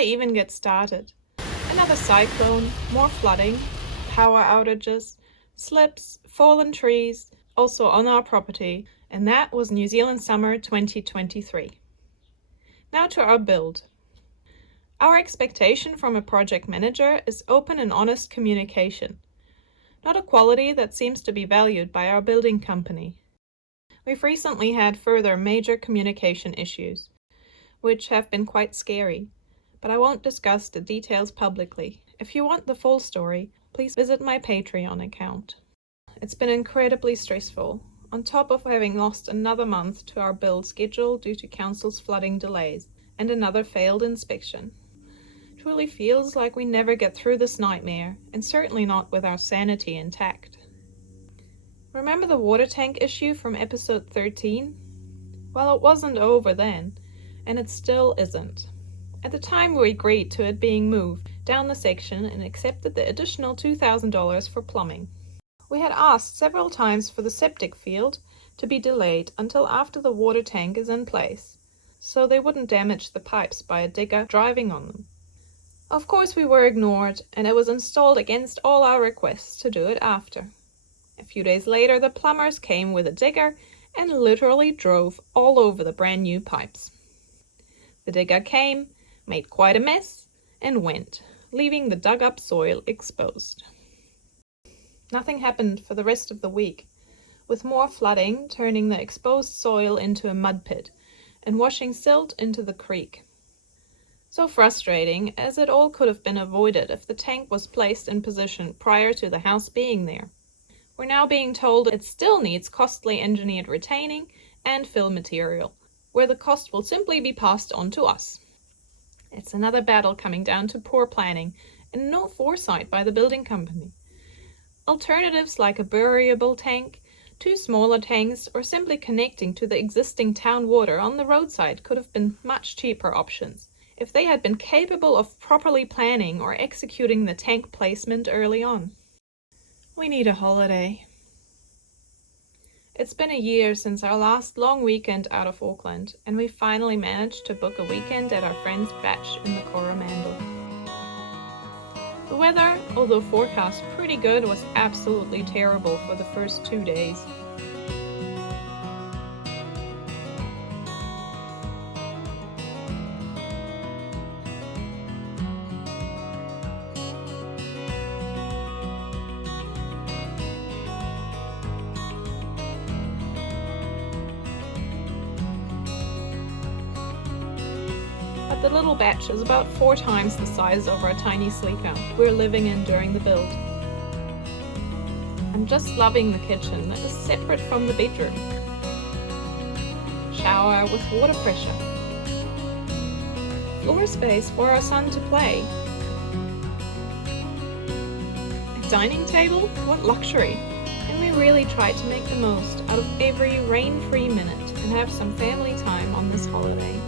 I even get started? Another cyclone, more flooding, power outages, slips, fallen trees, also on our property, and that was New Zealand summer 2023. Now to our build. Our expectation from a project manager is open and honest communication, not a quality that seems to be valued by our building company. We've recently had further major communication issues, which have been quite scary, but I won't discuss the details publicly. If you want the full story, please visit my Patreon account. It's been incredibly stressful, on top of having lost another month to our build schedule due to council's flooding delays and another failed inspection. Truly feels like we never get through this nightmare, and certainly not with our sanity intact. Remember the water tank issue from episode 13? Well, it wasn't over then, and it still isn't. At the time we agreed to it being moved down the section and accepted the additional $2,000 for plumbing. We had asked several times for the septic field to be delayed until after the water tank is in place, so they wouldn't damage the pipes by a digger driving on them. Of course we were ignored, and it was installed against all our requests to do it after. A few days later the plumbers came with a digger and literally drove all over the brand new pipes. The digger came, made quite a mess, and went, leaving the dug up soil exposed. Nothing happened for the rest of the week, with more flooding turning the exposed soil into a mud pit and washing silt into the creek. So frustrating, as it all could have been avoided if the tank was placed in position prior to the house being there. We're now being told it still needs costly engineered retaining and fill material, where the cost will simply be passed on to us. It's another battle coming down to poor planning and no foresight by the building company. Alternatives like a buriable tank, 2 smaller tanks, or simply connecting to the existing town water on the roadside could have been much cheaper options if they had been capable of properly planning or executing the tank placement early on. We need a holiday. It's been a year since our last long weekend out of Auckland, and we finally managed to book a weekend at our friend's batch in the Coromandel. The weather, although forecast pretty good, was absolutely terrible for the first 2 days. But the little batch is about 4 times the size of our tiny sleeper we're living in during the build. I'm just loving the kitchen that is separate from the bedroom. Shower with water pressure. Floor space for our son to play. A dining table? What luxury! And we really tried to make the most out of every rain-free minute and have some family time on this holiday.